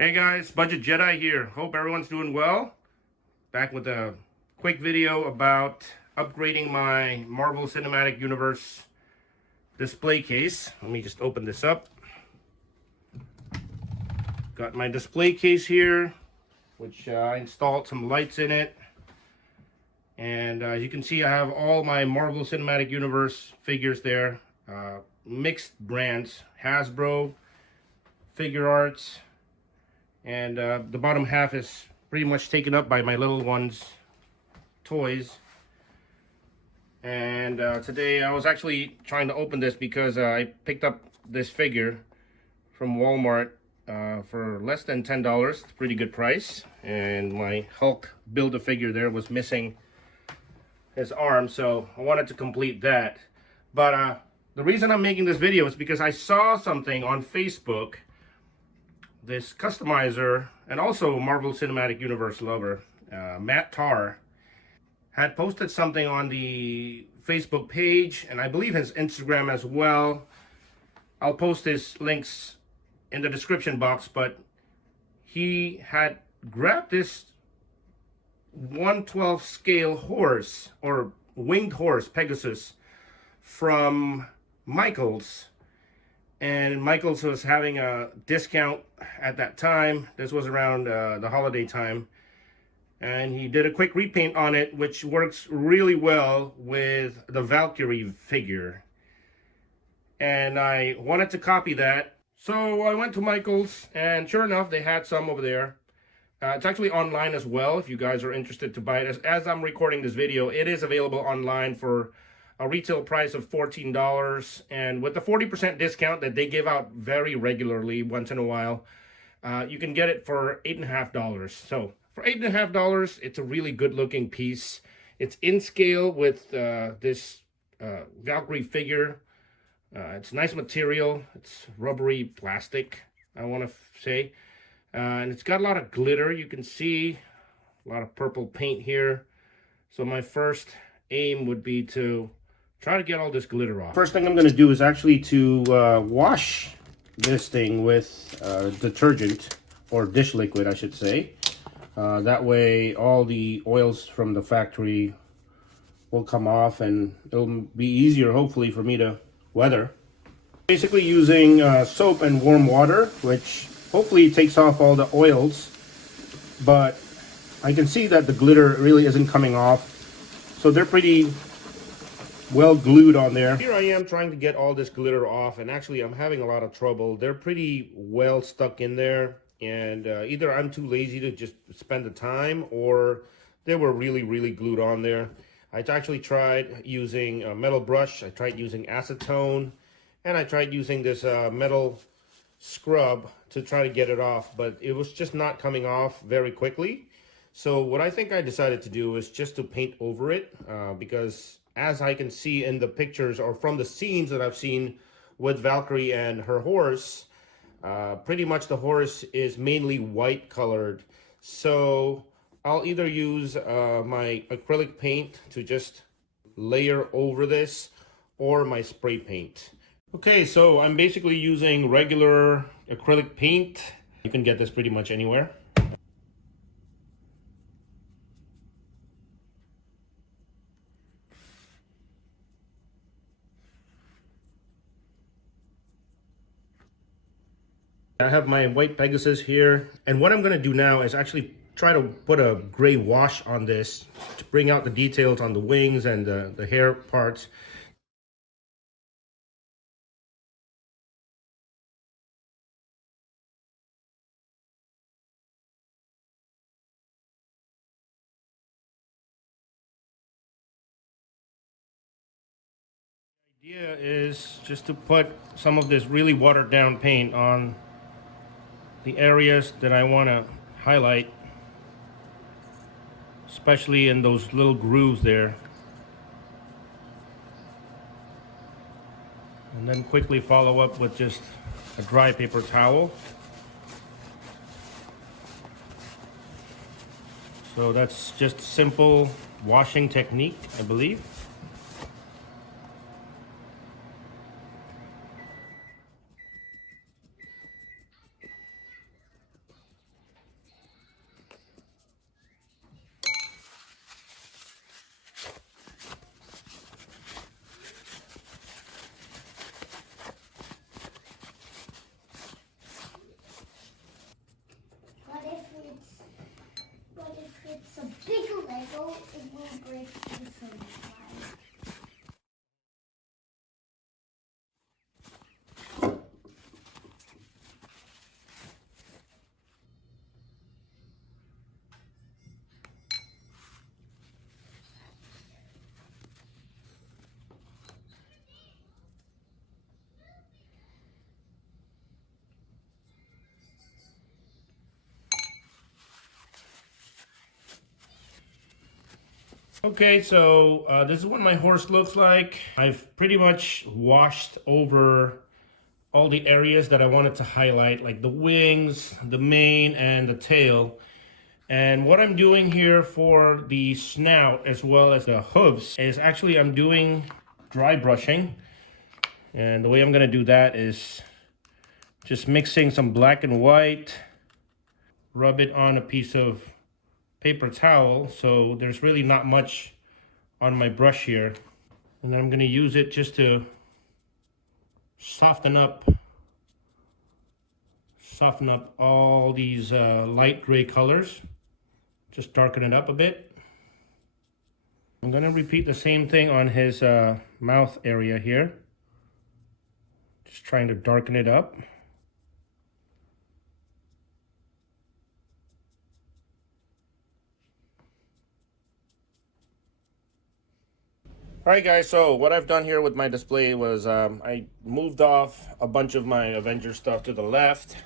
Hey guys, Budget Jedi here. Hope everyone's doing well. Back with a quick video about upgrading my Marvel Cinematic Universe display case. Let me just open this up. Got my display case here, which I installed some lights in it. And as you can see, I have all my Marvel Cinematic Universe figures there. Mixed brands, Hasbro, Figure Arts. And the bottom half is pretty much taken up by my little ones' toys. And today I was actually trying to open this because I picked up this figure from Walmart for less than $10. It's a pretty good price. And my Hulk Build-A-Figure there was missing his arm, so I wanted to complete that. But the reason I'm making this video is because I saw something on Facebook. This customizer and also Marvel Cinematic Universe lover, Matt Tarr, had posted something on the Facebook page, and I believe his Instagram as well. I'll post his links in the description box, but he had grabbed this 1/12 scale horse, or winged horse, Pegasus, from Michaels. And Michaels was having a discount at that time. This was around the holiday time. And he did a quick repaint on it, which works really well with the Valkyrie figure. And I wanted to copy that. So I went to Michaels, and sure enough, they had some over there. It's actually online as well, if you guys are interested to buy it. As I'm recording this video, it is available online for a retail price of $14, and with the 40% discount that they give out very regularly once in a while, you can get it for $8.50. So for $8.50, it's a really good looking piece. It's in scale with this Valkyrie figure. It's nice material. It's rubbery plastic, I want to say. And it's got a lot of glitter. You can see a lot of purple paint here. So my first aim would be to try to get all this glitter off. First thing I'm going to do is actually to wash this thing with detergent, or dish liquid I should say. That way all the oils from the factory will come off, and it'll be easier hopefully for me to weather. Basically using soap and warm water, which hopefully takes off all the oils, but I can see that the glitter really isn't coming off. So they're pretty well glued on there. Here I am trying to get all this glitter off, and actually I'm having a lot of trouble. They're pretty well stuck in there, and either I'm too lazy to just spend the time, or they were really glued on there. I actually tried using a metal brush, I tried using acetone, and I tried using this metal scrub to try to get it off, but it was just not coming off very quickly. So what I think I decided to do is just to paint over it, because as I can see in the pictures, or from the scenes that I've seen with Valkyrie and her horse, pretty much the horse is mainly white colored. So I'll either use my acrylic paint to just layer over this, or my spray paint. Okay, so I'm basically using regular acrylic paint. You can get this pretty much anywhere. I have my white Pegasus here, and what I'm going to do now is actually try to put a gray wash on this to bring out the details on the wings and the hair parts. The idea is just to put some of this really watered down paint on the areas that I want to highlight, especially in those little grooves there, and then quickly follow up with just a dry paper towel. So that's just simple washing technique, I believe. Okay, so this is what my horse looks like. I've pretty much washed over all the areas that I wanted to highlight, like the wings, the mane, and the tail. And what I'm doing here for the snout as well as the hooves is actually I'm doing dry brushing. And the way I'm gonna do that is just mixing some black and white, rub it on a piece of paper towel, so there's really not much on my brush here. And then I'm gonna use it just to soften up all these light gray colors. Just darken it up a bit. I'm gonna repeat the same thing on his mouth area here. Just trying to darken it up. Alright guys, so what I've done here with my display was I moved off a bunch of my Avengers stuff to the left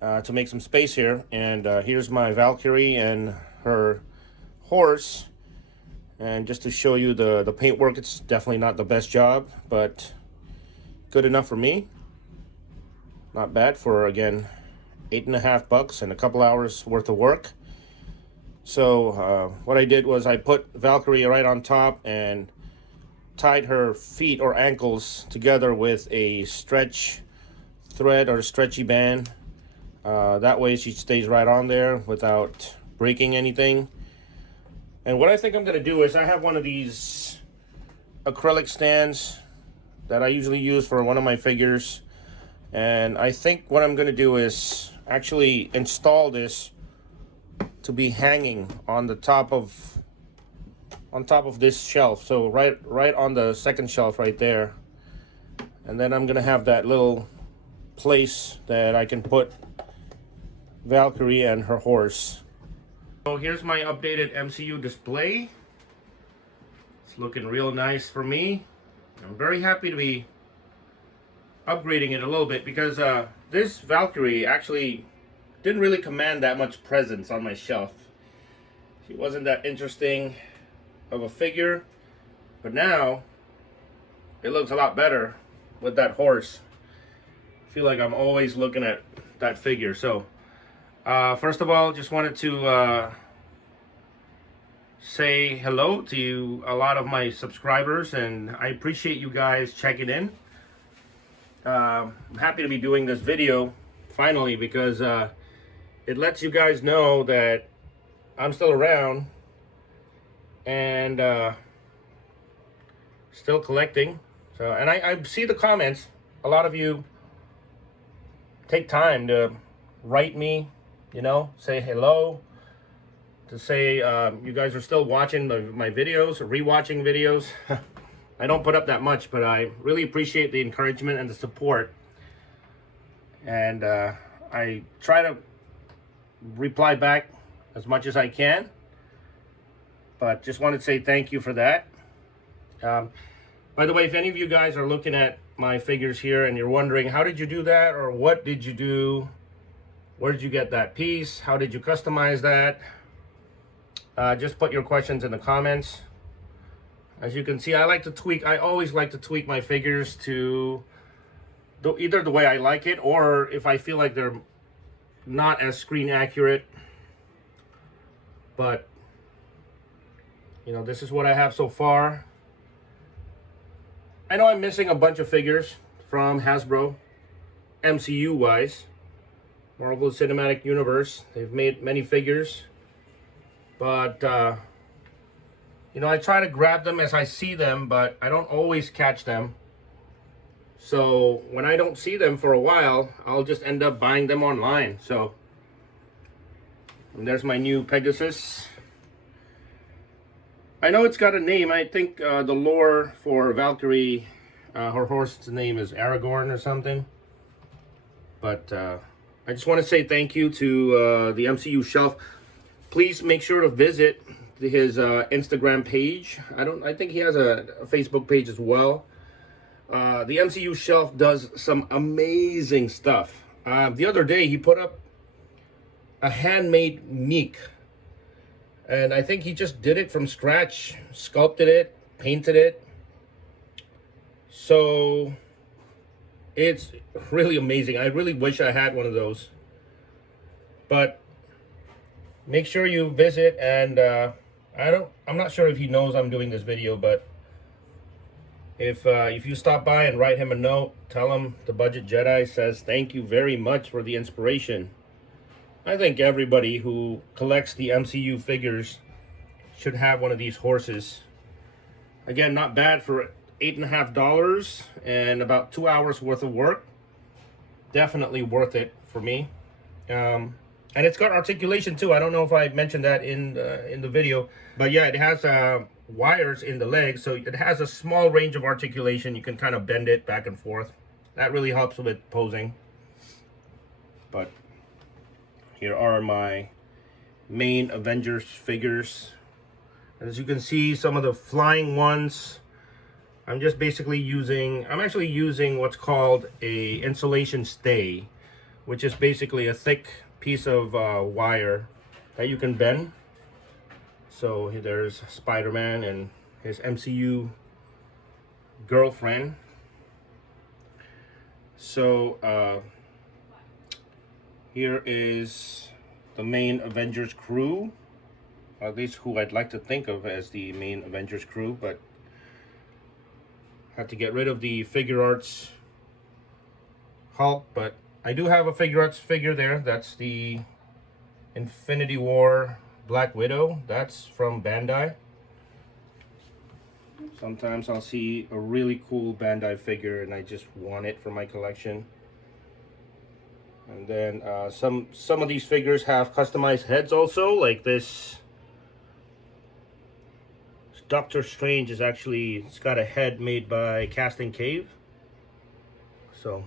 to make some space here. And here's my Valkyrie and her horse. And just to show you the paintwork, it's definitely not the best job, but good enough for me. Not bad for, again, $8.50 and a couple hours worth of work. So what I did was I put Valkyrie right on top and tied her feet or ankles together with a stretch thread or stretchy band. That way she stays right on there without breaking anything. And what I think I'm going to do is I have one of these acrylic stands that I usually use for one of my figures. And I think what I'm going to do is actually install this to be hanging on the top of this shelf. So right on the second shelf right there. And then I'm going to have that little place that I can put Valkyrie and her horse. So here's my updated MCU display. It's looking real nice for me. I'm very happy to be upgrading it a little bit because this Valkyrie actually didn't really command that much presence on my shelf. She wasn't that interesting of a figure, but now it looks a lot better with that horse. I feel like I'm always looking at that figure. So first of all, just wanted to say hello to a lot of my subscribers, and I appreciate you guys checking in. I'm happy to be doing this video finally because it lets you guys know that I'm still around and still collecting. So, and I see the comments. A lot of you take time to write me, you know, say hello, to say you guys are still watching my videos, or rewatching videos. I don't put up that much, but I really appreciate the encouragement and the support. And I try to reply back as much as I can. But just wanted to say thank you for that. By the way, if any of you guys are looking at my figures here and you're wondering, how did you do that? Or what did you do? Where did you get that piece? How did you customize that? Just put your questions in the comments. As you can see, I like to tweak. I always like to tweak my figures to either the way I like it, or if I feel like they're not as screen accurate. But, you know, this is what I have so far. I know I'm missing a bunch of figures from Hasbro, MCU wise. Marvel Cinematic Universe. They've made many figures. But, you know, I try to grab them as I see them, but I don't always catch them. So when I don't see them for a while, I'll just end up buying them online. So, and there's my new Pegasus. I know it's got a name. I think the lore for Valkyrie, her horse's name is Aragorn or something. But I just want to say thank you to the MCU Shelf. Please make sure to visit his Instagram page. I think he has a Facebook page as well. The MCU Shelf does some amazing stuff. The other day he put up a handmade Meek. And I think he just did it from scratch, sculpted it, painted it. So it's really amazing. I really wish I had one of those. But make sure you visit, and I'm not sure if he knows I'm doing this video, but if you stop by and write him a note, tell him the Budget Jedi says thank you very much for the inspiration. I think everybody who collects the MCU figures should have one of these horses. Again, not bad for $8.50 and about 2 hours worth of work. Definitely worth it for me. And it's got articulation too. I don't know if I mentioned that in the video, but yeah, it has wires in the legs, so it has a small range of articulation. You can kind of bend it back and forth. That really helps with posing. But here are my main Avengers figures. As you can see, some of the flying ones, I'm actually using what's called a insulation stay, which is basically a thick piece of wire that you can bend. So there's Spider-Man and his MCU girlfriend. So here is the main Avengers crew, at least who I'd like to think of as the main Avengers crew, but had to get rid of the Figure Arts Hulk. But I do have a Figure Arts figure there. That's the Infinity War Black Widow. That's from Bandai. Sometimes I'll see a really cool Bandai figure and I just want it for my collection. And then some of these figures have customized heads also, like this Doctor Strange is actually, it's got a head made by Casting Cave. So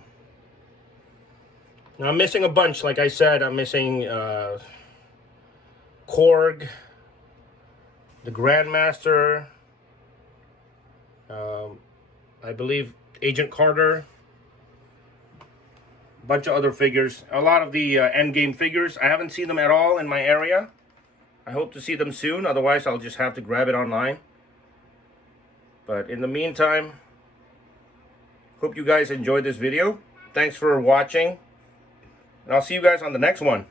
now I'm missing a bunch. Like I said, I'm missing Korg, the Grandmaster, I believe Agent Carter, a bunch of other figures. A lot of the Endgame figures, I haven't seen them at all in my area. I hope to see them soon, otherwise I'll just have to grab it online. But in the meantime, hope you guys enjoyed this video. Thanks for watching, and I'll see you guys on the next one.